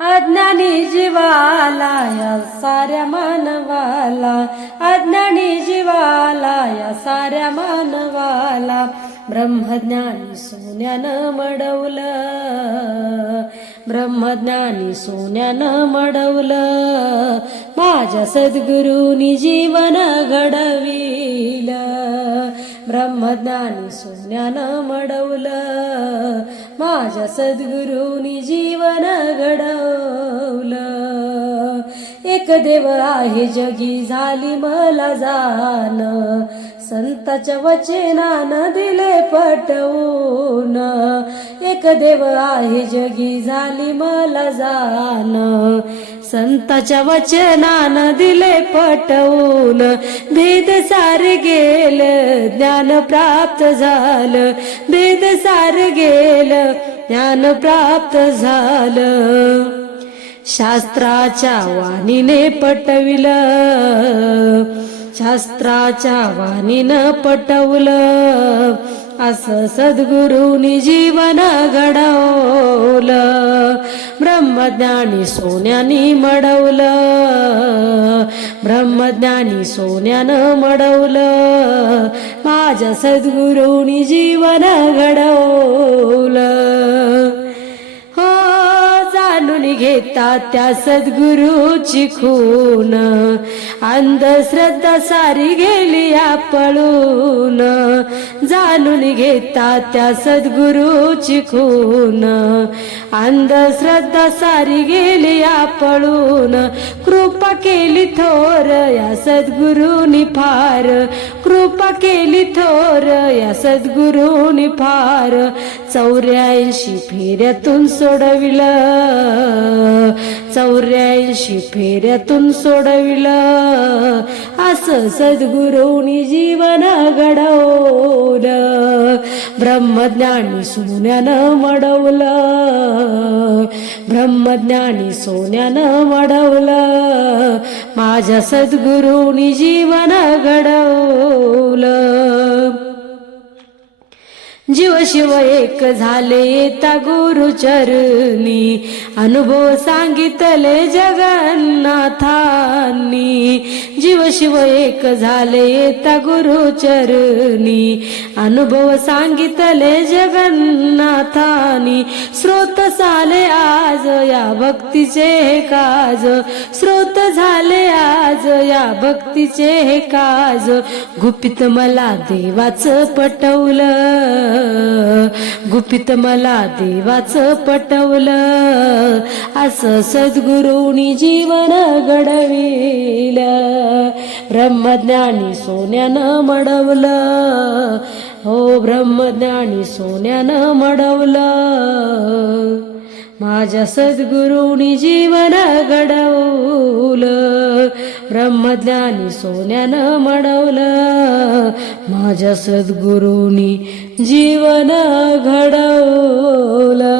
अज्ञानी जीवाला या साऱ्या मानवाला, अज्ञानी जीवाला या साऱ्या मानवाला, ब्रह्मज्ञानी सोन्यानं मडवलं, ब्रह्मज्ञानी सोन्यानं मडवलं, माझ्या सद्गुरूनी जीवन घडविलं, ब्रह्मज्ञानी सोन्यानं मडवलं, माझ्या सद्गुरूनी जीवन घडवलं. एक देव आहे जगी झाली मला जाण, संताच्या वचनानं दिले पटवून. एक देव आहे जगी झाली मला जाण, संताच्या वचनानं दिले पटवून. भेद सार गेलं ज्ञान प्राप्त झालं, भेद सार गेलं ज्ञान प्राप्त झालं. शास्त्राच्या वाणीने पटविलं, शास्त्राच्या वाणीनं पटवलं, असं सद्गुरूनी जीवन घडवलं. ब्रह्मज्ञानी सोन्यानी मडवलं, ब्रह्मज्ञानी सोन्यानं मडवलं, माझ्या सद्गुरूनी जीवन घडवलं. हो जाणून घेता त्या सद्गुरूची खून, अंधश्रद्धा सारी गेली पळून. जाणून घेता त्या सद्गुरूची खून, अंधश्रद्धा सारी गेली पळून. कृपा केली थोर या सद्गुरूनी फार, कृपा केली थोर या सद्गुरूनी फार. 84 फेऱ्यातून सोडविलं, 84 फेऱ्यातून सोडविलं, असं सद्गुरूनी जीवन घडवलं. ब्रह्मज्ञानी सोन्यानं मडवलं, ब्रह्मज्ञानी सोन्यानं मडवलं, माझ्या सद्गुरूनी जीवन घडवलं. जीव शिव एक झाले येता गुरुचरणी, अनुभव सांगितले जगन्नाथांनी. जीव शिव एक झाले येता गुरुचरणी, अनुभव सांगितले जगन्नाथांनी. स्रोत झाले आज या भक्तीचे हे काज, स्रोत झाले आज या भक्तीचे हे काज. गुपित मला देवाचं पटवलं, गुपित मला देवाचं पटवलं, असं सद्गुरूनी जीवन घडविलं. ब्रह्मज्ञानी सोन्यानं मडवलं, हो ब्रह्मज्ञानी सोन्यानं मडवलं, माझ्या सद्गुरूनी जीवन घडवलं. ब्रह्मज्ञानी सोन्यानं मडवलं, माझ्या सद्गुरूनी जीवन घडवलं.